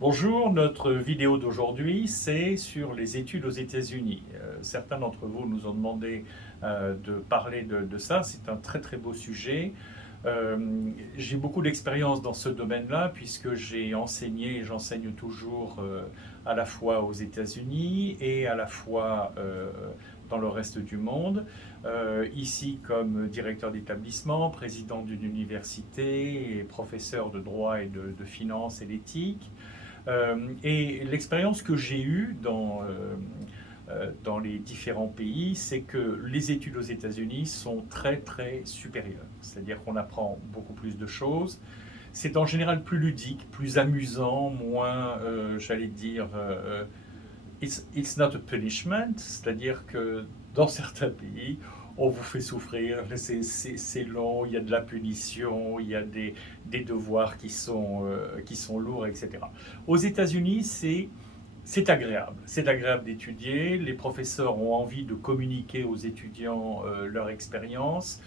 Bonjour, notre vidéo d'aujourd'hui, c'est sur les études aux États-Unis. Certains d'entre vous nous ont demandé de parler de ça. C'est un très très beau sujet. J'ai beaucoup d'expérience dans ce domaine-là puisque j'ai enseigné et j'enseigne toujours à la fois aux États-Unis et à la fois dans le reste du monde. Ici comme directeur d'établissement, président d'une université et professeur de droit et de finance et d'éthique. Et l'expérience que j'ai eue dans les différents pays, c'est que les études aux États-Unis sont très très supérieures. C'est-à-dire qu'on apprend beaucoup plus de choses. C'est en général plus ludique, plus amusant, moins, j'allais dire, it's not a punishment, c'est-à-dire que dans certains pays, on vous fait souffrir, c'est long, il y a de la punition, il y a des devoirs qui sont lourds, etc. Aux États-Unis, c'est agréable d'étudier, les professeurs ont envie de communiquer aux étudiants leur expérience.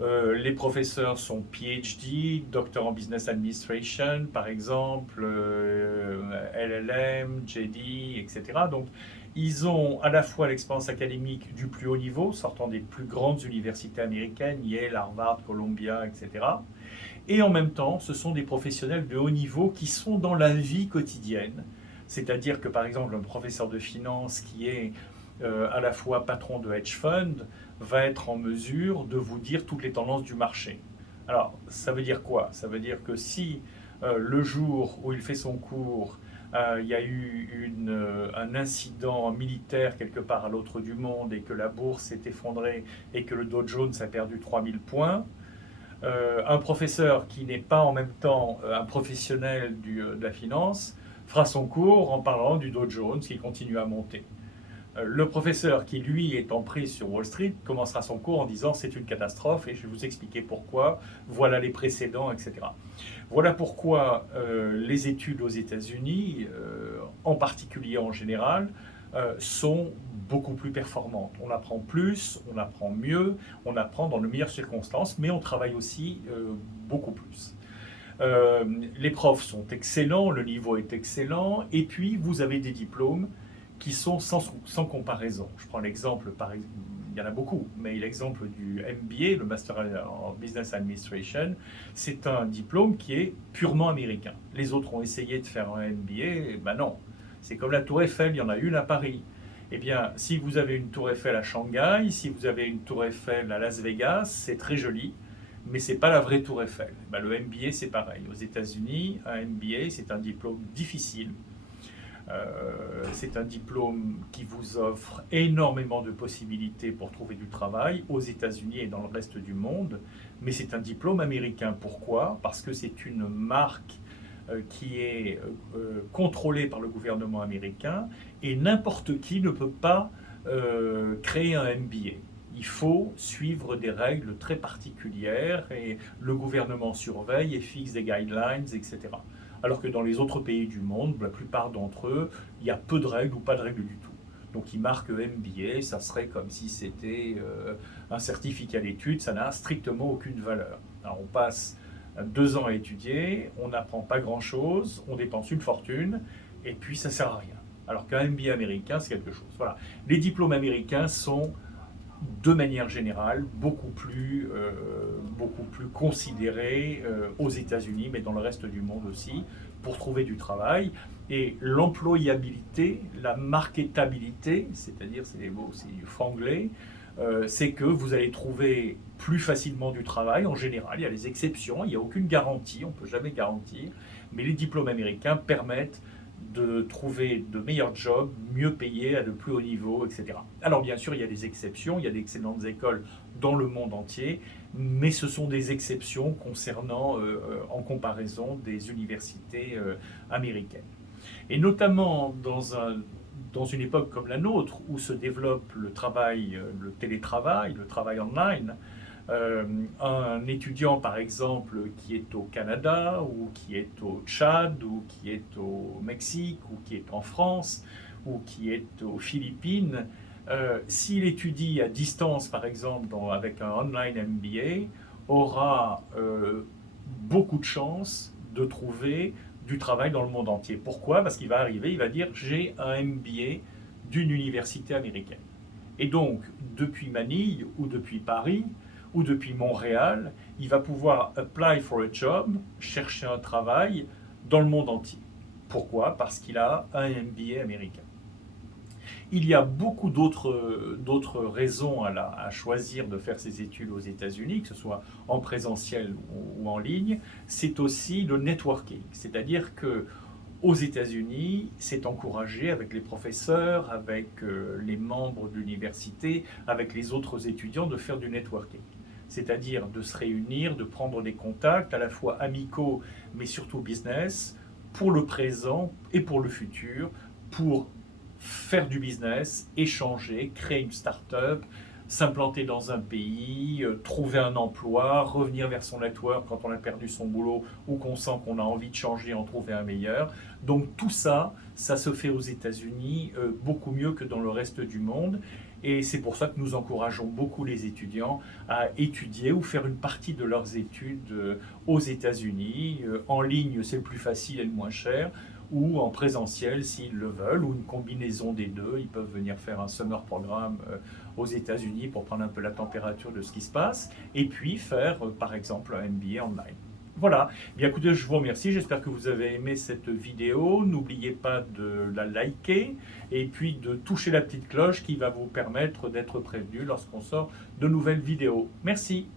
Les professeurs sont PhD, Doctor en Business Administration, par exemple, LLM, JD, etc. Donc, ils ont à la fois l'expérience académique du plus haut niveau, sortant des plus grandes universités américaines, Yale, Harvard, Columbia, etc. Et en même temps, ce sont des professionnels de haut niveau qui sont dans la vie quotidienne. C'est-à-dire que, par exemple, un professeur de finance qui est à la fois patron de hedge fund va être en mesure de vous dire toutes les tendances du marché. Alors, ça veut dire quoi? Ça veut dire que si le jour où il fait son cours, il y a eu un incident militaire quelque part à l'autre du monde et que la bourse s'est effondrée et que le Dow Jones a perdu 3000 points, un professeur qui n'est pas en même temps un professionnel de la finance fera son cours en parlant du Dow Jones qui continue à monter. Le professeur qui, lui, est en prise sur Wall Street commencera son cours en disant c'est une catastrophe et je vais vous expliquer pourquoi, voilà les précédents, etc. Voilà pourquoi les études aux États-Unis, en particulier en général, sont beaucoup plus performantes. On apprend plus, on apprend mieux, on apprend dans de meilleures circonstances, mais on travaille aussi beaucoup plus. Les profs sont excellents, le niveau est excellent, et puis vous avez des diplômes qui sont sans comparaison. Je prends l'exemple, il y en a beaucoup, mais l'exemple du MBA, le Master en Business Administration, c'est un diplôme qui est purement américain. Les autres ont essayé de faire un MBA, et ben non. C'est comme la Tour Eiffel, il y en a une à Paris. Eh bien, si vous avez une Tour Eiffel à Shanghai, si vous avez une Tour Eiffel à Las Vegas, c'est très joli, mais c'est pas la vraie Tour Eiffel. Ben, le MBA, c'est pareil. Aux États-Unis, un MBA, c'est un diplôme difficile. C'est un diplôme qui vous offre énormément de possibilités pour trouver du travail aux États-Unis et dans le reste du monde, mais c'est un diplôme américain. Pourquoi? Parce que c'est une marque qui est contrôlée par le gouvernement américain et n'importe qui ne peut pas créer un MBA. Il faut suivre des règles très particulières et le gouvernement surveille et fixe des guidelines, etc. Alors que dans les autres pays du monde, la plupart d'entre eux, il y a peu de règles ou pas de règles du tout. Donc ils marquent MBA, ça serait comme si c'était un certificat d'études, ça n'a strictement aucune valeur. Alors on passe 2 ans à étudier, on n'apprend pas grand-chose, on dépense une fortune, et puis ça ne sert à rien. Alors qu'un MBA américain, c'est quelque chose. Voilà. Les diplômes américains sont de manière générale beaucoup plus considérés aux États-Unis, mais dans le reste du monde aussi, pour trouver du travail. Et l'employabilité, la marketabilité, c'est-à-dire, c'est des mots, c'est du franglais, c'est que vous allez trouver plus facilement du travail en général. Il y a des exceptions, il n'y a aucune garantie, on ne peut jamais garantir, mais les diplômes américains permettent de trouver de meilleurs jobs, mieux payés, à de plus haut niveau, etc. Alors bien sûr, il y a des exceptions, il y a d'excellentes écoles dans le monde entier, mais ce sont des exceptions concernant, en comparaison, des universités américaines. Et notamment dans une époque comme la nôtre, où se développe le travail, le télétravail, le travail online, un étudiant, par exemple, qui est au Canada, ou qui est au Tchad, ou qui est au Mexique, ou qui est en France, ou qui est aux Philippines, s'il étudie à distance, par exemple, avec un online MBA, aura beaucoup de chances de trouver du travail dans le monde entier. Pourquoi? Parce qu'il va arriver, il va dire j'ai un MBA d'une université américaine. Et donc, depuis Manille ou depuis Paris ou depuis Montréal, il va pouvoir apply for a job, chercher un travail dans le monde entier. Pourquoi? Parce qu'il a un MBA américain. Il y a beaucoup d'autres raisons à choisir de faire ses études aux États-Unis, que ce soit en présentiel ou en ligne. C'est aussi le networking, c'est-à-dire que aux États-Unis, c'est encouragé avec les professeurs, avec les membres de l'université, avec les autres étudiants de faire du networking. C'est-à-dire de se réunir, de prendre des contacts à la fois amicaux, mais surtout business, pour le présent et pour le futur, pour faire du business, échanger, créer une start-up, s'implanter dans un pays, trouver un emploi, revenir vers son network quand on a perdu son boulot ou qu'on sent qu'on a envie de changer, en trouver un meilleur. Donc tout ça, ça se fait aux États-Unis beaucoup mieux que dans le reste du monde. Et c'est pour ça que nous encourageons beaucoup les étudiants à étudier ou faire une partie de leurs études aux États-Unis. En ligne, c'est le plus facile et le moins cher, ou en présentiel s'ils le veulent, ou une combinaison des deux. Ils peuvent venir faire un summer programme aux États-Unis pour prendre un peu la température de ce qui se passe, et puis faire par exemple un MBA online. Voilà, bien écoutez, je vous remercie, j'espère que vous avez aimé cette vidéo. N'oubliez pas de la liker et puis de toucher la petite cloche qui va vous permettre d'être prévenu lorsqu'on sort de nouvelles vidéos. Merci.